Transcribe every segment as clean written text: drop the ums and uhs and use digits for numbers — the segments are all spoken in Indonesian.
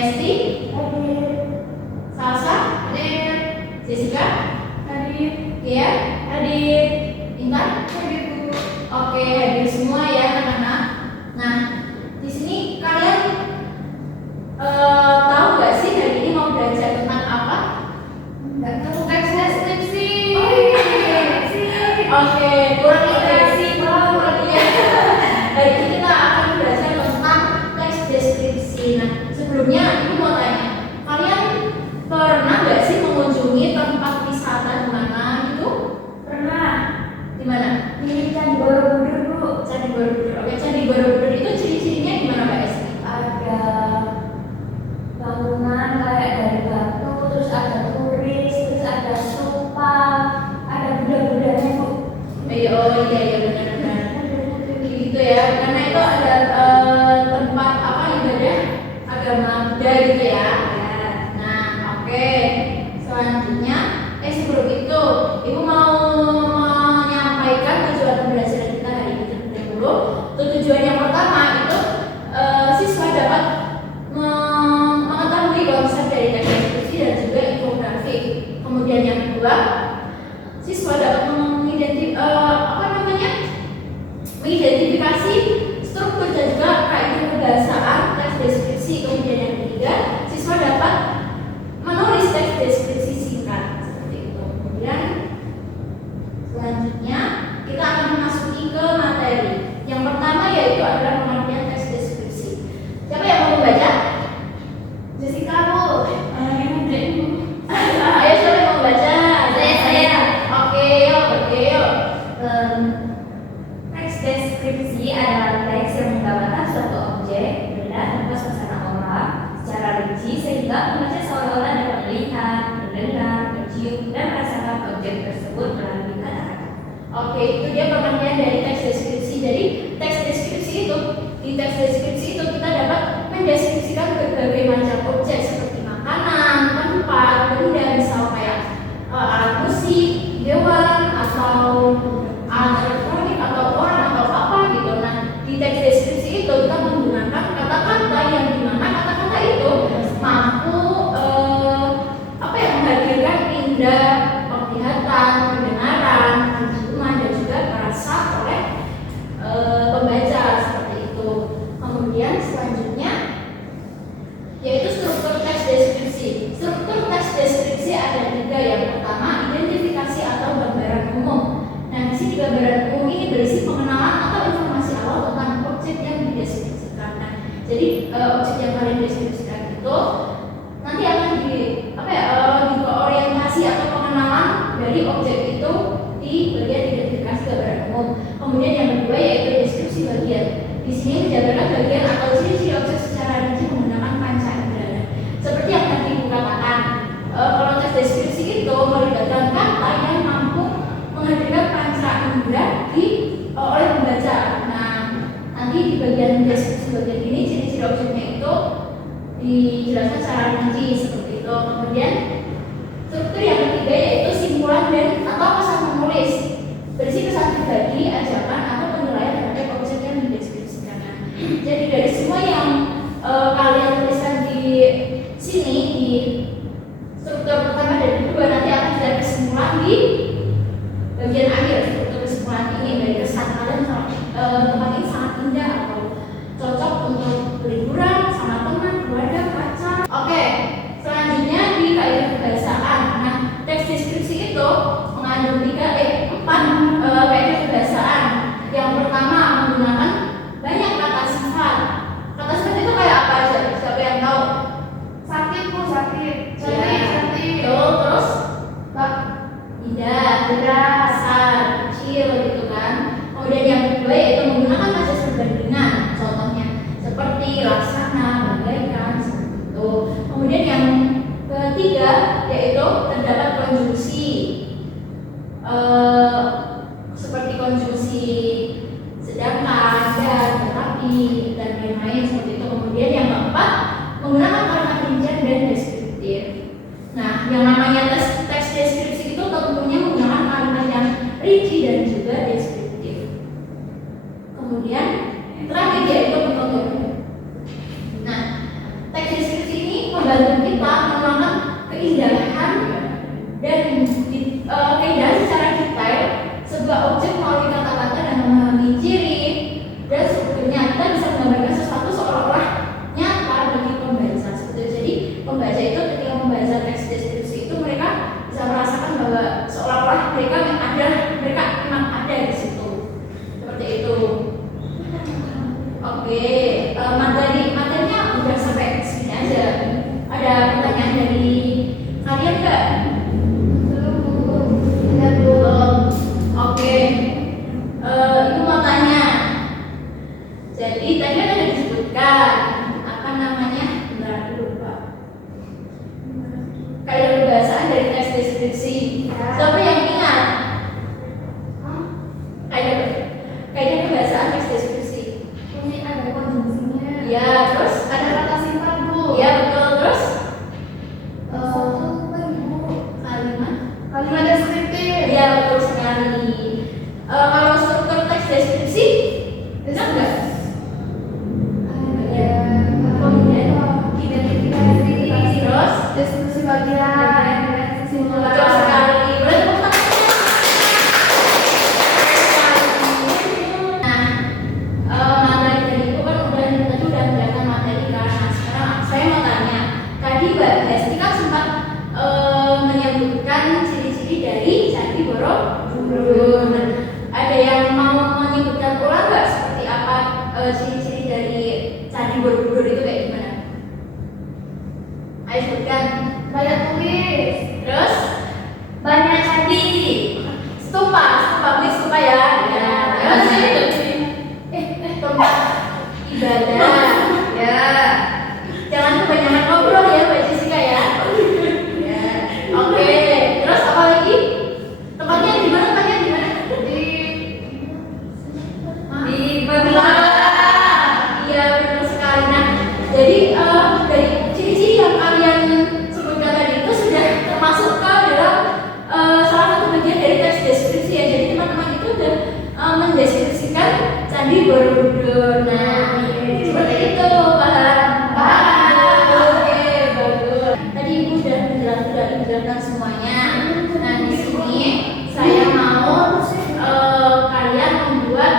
Esti, Hadir. Salsa, Hadir. Jessica, Hadir. Gia, hadir, Intan, Hadir, Bu. oke hadir semua ya anak-anak. Nah di sini kalian tahu nggak sih hari ini mau belajar tentang apa? Nggak tahu. Teks deskripsi. Oh, iya. Oke, kurang literasi. Iya. Hari ini kita akan belajar tentang teks deskripsi. Nah, sebelumnya aku mau tanya, kalian pernah nggak sih mengunjungi tempat wisata di mana gitu? Pernah. Di mana? Di Candi Borobudur, Bu. Candi Borobudur. Oke, Candi Borobudur itu ciri-cirinya gimana Mbak Esti? Ada bangunan kayak dari batu, terus ada turis, terus ada stupa, ada Buddha-Buddhanya, Bu. Oh iya benar-benar. Gitu ya, karena itu ada tempat apa ibadah agama Buddha gitu ya. Nah, oke. Selanjutnya, sebelum itu, Ibu mau menyampaikan tujuan pembelajaran kita hari ini terlebih dahulu. Tujuan yang pertama itu siswa dapat mengetahui konsep dari teks deskripsi dan juga infografik. Kemudian yang kedua, siswa dapat mengidentifikasi struktur dan juga kaidah kebahasaan teks deskripsi. Kemudian yang ketiga, siswa dapat menulis teks deskripsi singkat seperti itu. Kemudian selanjutnya kita akan memasuki ke materi. Yang pertama yaitu adalah pengertian teks deskripsi. Siapa yang mau membaca? Jessica, Bu. Ayo siapa yang mau membaca? Saya. Oke, yuk. Teks deskripsi adalah teks yang menggambarkan suatu objek, benda, atau suasana orang secara rinci sehingga pembaca seolah-olah dapat melihat, mendengar, mencium, dan merasakan objek tersebut melalui kata-kata. Oke, itu dia pengertian dari teks deskripsi. Jadi teks deskripsi itu, di teks deskripsi itu kita dapat mendeskripsikan berbagai macam objek seperti makanan, tempat, benda, misal kayak alat musik, hewan, atau alat elektronik, atau orang, atau apa gitu. Nah, di teks deskripsi itu kita menggunakan kata-kata yang dimana kata-kata itu mampu menghadirkan indera, penglihatan, pendengaran, penciuman, dan juga terasa oleh pembaca seperti itu. Kemudian selanjutnya yaitu struktur teks deskripsi. Struktur teks deskripsi ada tiga. Yang pertama, identifikasi atau gambaran umum. Nah, di sini gambaran umum ini berisi pengenalan atau informasi awal tentang objek yang dideskripsikan. Nah, jadi objek yang kalian deskripsikan itu nanti akan orientasi atau pengenalan dari objek itu di bagian identifikasi gambaran umum. Kemudian yang kedua yaitu deskripsi bagian. Di sini menjabarkan bagian atau ciri-ciri objek secara rinci menggunakan panca indera. Seperti yang tadi Ibu katakan, kalau teks deskripsi itu melibatkan kata yang mampu menghadirkan panca indera oleh pembaca. Nah, nanti di bagian deskripsi bagian ini ciri-ciri objeknya itu dijelaskan secara rinci seperti itu. Kemudian struktur yang ketiga yaitu simpulan dan atau pesan menulis, berisi pesan pribadi, ajakan atau penilaian terhadap objek yang dideskripsikan. Jadi dari semua yang kalian tuliskan di sini di struktur pertama dan kedua nanti akan ada kesimpulan di bagian akhir. Struktur kesimpulan ini dari kesan kalian tempat ini sangat indah atau cocok untuk liburan sama teman, keluarga, pacar. Oke, selanjutnya di kaidah kebahasaan. Nah, teks deskripsi itu mengandung empat kaidah kebahasaan. Yang pertama menggunakan banyak kata sifat. Kata sifat itu kayak apa aja? Siapa yang tahu? Sakit, Bu, sakit. Ya. Cantik. Terus indah, besar, kecil gitu kan. Kemudian yang kedua yaitu menggunakan majas perbandingan. Contohnya seperti laksana, bagaikan, seperti itu. Kemudian yang ketiga yaitu terdapat konjungsi. Seperti konjungsi sedangkan, dan, tetapi, dan lain-lain seperti itu. Kemudian yang keempat menggunakan kalimat rincian dan deskriptif. Nah, yang namanya teks deskripsi itu tentunya menggunakan kalimat yang rinci dan juga deskriptif. Kemudian terakhir yaitu metode. Nah, teks deskripsi ini membantu kita menerangkan keindahan dan keindahan secara detail sebuah objek melalui kata-kata dan memahami ciri dan strukturnya. Kita bisa menggambarkan sesuatu seolah-olah nyata bagi pembaca. Jadi pembaca itu ketika membaca teks deskripsi itu mereka bisa merasakan bahwa seolah-olah mereka memang ada di situ. Seperti itu. Oke, materinya udah sampai sini aja. Ada pertanyaan dari kalian nggak? Belum. Oke. Ibu mau tanya. Jadi tadi kan ada disebutkan apa namanya? Bentar dulu Pak. Kaidah pembahasan dari teks deskripsi. Siapa yang ingat? Kaidah pembahasan teks deskripsi. Ini ada konjungsinya. Ya, terus Ada kata sifat, Bu. ya betul, terus Kalimat. kalimat. Kalimat deskriptif. Ya betul sekali. Kalau struktur teks deskripsi, ingat nggak? Kemudian identifikasi, terus Deskripsi bagian. betul sekali. Boleh tepuk tangannya? Nah, materi tadi itu kan udah kelihatan materi kan. Nah, sekarang saya mau tanya. Tadi Mbak Hesti kan sempat menyebutkan ciri-ciri dari Candi Borobudur. Nah, ada yang mau menyebutkan ulang nggak seperti apa ciri-ciri dari Candi Borobudur itu kayak gimana? Ayo sebutkan. Banyak tulis. Terus Banyak candi. stupa ya. Ya. Terus tempat ibadah. Ya. Jangan kebanyakan ngobrol ya Mbak Jessica ya. Ya. Oke. Terus apa lagi? Tempatnya di mana? Di Magelang. Iya benar sekali. Nah, jadi dari ciri-ciri yang kalian sebutkan tadi itu sudah termasuk ke dalam salah satu bagian dari teks deskripsi ya. Jadi teman-teman itu sudah mendeskripsikan Candi Borobudur. Nah, seperti itu paham. Oke, bagus. Tadi Ibu sudah menjelaskan semuanya. Nah, di sini saya mau kalian membuat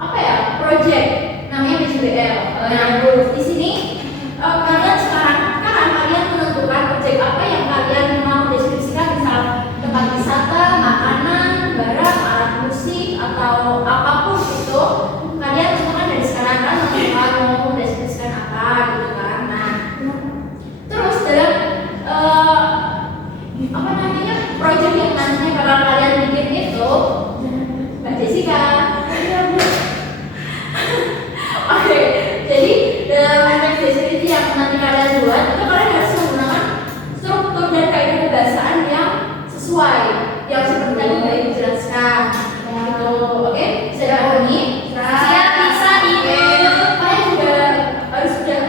apa ya, project namanya BCBL. Nah, di sini kalian sekarang kalian menentukan project apa yang kalian mau deskripsikan, misal tempat wisata, makanan, barang, alat musik atau apapun itu. Kalian tentukan dari sekarang kan mau mendeskripsikan apa gitu kan. Nah, terus dalam apa namanya project yang nantinya bakal kalian bikin itu, Mbak Jessica. Oke, jadi dalam teks deskripsi yang nanti kalian buat itu kalian harus menggunakan struktur dan kaidah pembahasan yang sesuai, yang seperti tadi Mbak Ibu jelaskan. Gitu, oke? Bisa dipahami? Siap, bisa Ibu. Kalian juga harus sudah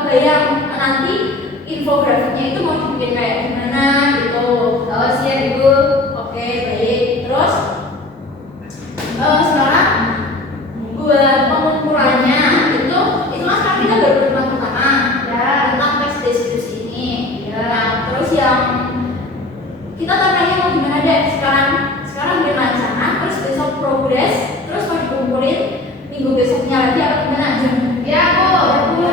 kebayang nanti infografiknya itu mau dibikin kayak gimana gitu. Oh, siap Ibu. Oke, baik. Terus sekarang buat pengumpulannya itu kan sekarang kita baru pertama tentang teks deskripsi ini. Nah, terus yang kita tanyain mau gimana deh sekarang berencana, terus besok progres, terus mau dikumpulin minggu besoknya lagi apa gimana? Ya, Bu.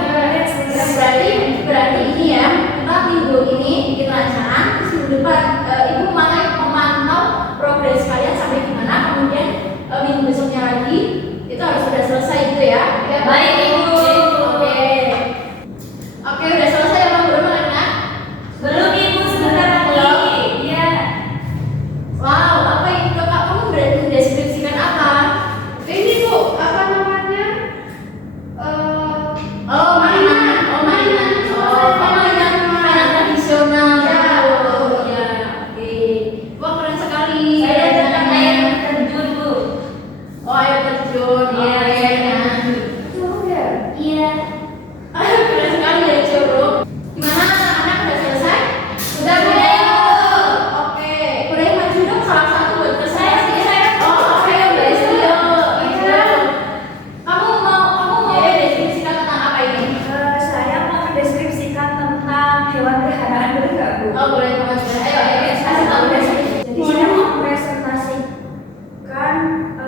Berarti ini ya, kita minggu ini bikin rancangan, terus minggu depan Ibu memantau progres kalian sampai gimana, kemudian minggu besoknya lagi itu harus sudah selesai gitu ya. Baik Ibu. Oke, udah selesai apa belum anak? Belum Ibu, sebentar lagi. Iya. Wow, apa itu Kak? Kamu berarti mendeskripsikan apa? Ini, Bu, apa namanya? Mainan tradisional. Ya. pemeliharaan boleh nggak Bu? Oh boleh banget. Ayo kasih tahu basic. Jadi saya mau presentasikan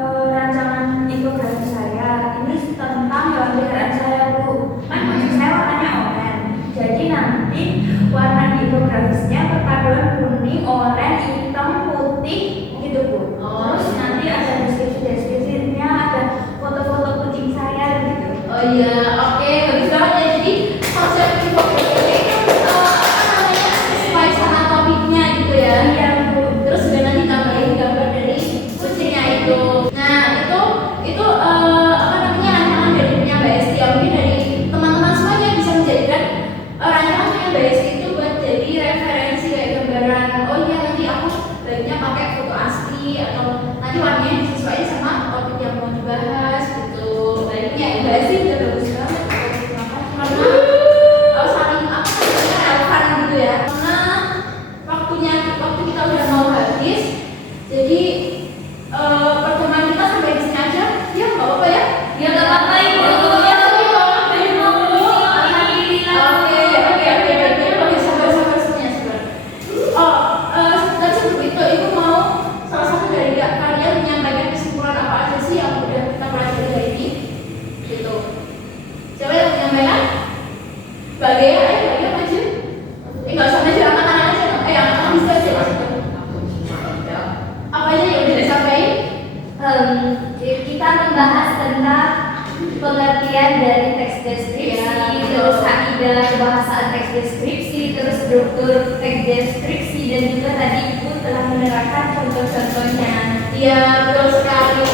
rancangan infografis saya. Ini tentang hewan peliharaan saya Bu. Kan baju saya warnanya oranye. Jadi nanti warna di infografisnya perpaduan kuning, oranye, hitam, putih gitu Bu. Oh. Terus nanti ada deskripsinya, ada foto-foto kucing saya gitu. Oh iya, oke, bagus banget ya. Jadi konsep infografisnya itu apa namanya sesuai sama topiknya gitu ya. Iya Bu. Terus juga nanti tambahin gambar dari kucingnya itu. Nah itu apa namanya rancangan dari punya Mbak Esti. Ya, mungkin dari teman-teman semuanya bisa menjadikan rancangan punya Mbak Esti itu buat jadi referensi kayak gambaran. Oh iya nanti aku baiknya pakai foto asli atau nanti warnanya disesuaikan sama topik yang mau dibahas gitu. Baiknya Mbak Esti udah bagus banget. Karena saling apa namanya relevan gitu ya. Karena waktu kita udah mau habis, jadi pertemuan kita sampai di sini aja. Ya nggak apa-apa ya. Ya nggak apa-apa Ibu. Ya, Alhamdulillah. Oke, sabar semuanya. Oh, dan sebelum itu Ibu mau salah satu dari kalian menyampaikan kesimpulan apa aja sih yang udah kita pelajari hari ini? Gitu. Siapa yang menyampaikan? Bagia, Bagia maju. Nggak usah maju, angkat tangan aja. Angkat tangan bisa aja maksudnya. Apa aja yang udah disampaikan? Kita membahas tentang pengertian dari teks deskripsi, Ya, terus kaidah kebahasaan teks deskripsi, terus struktur teks deskripsi, dan juga tadi Ibu telah menerangkan contoh-contohnya. Iya, betul sekali.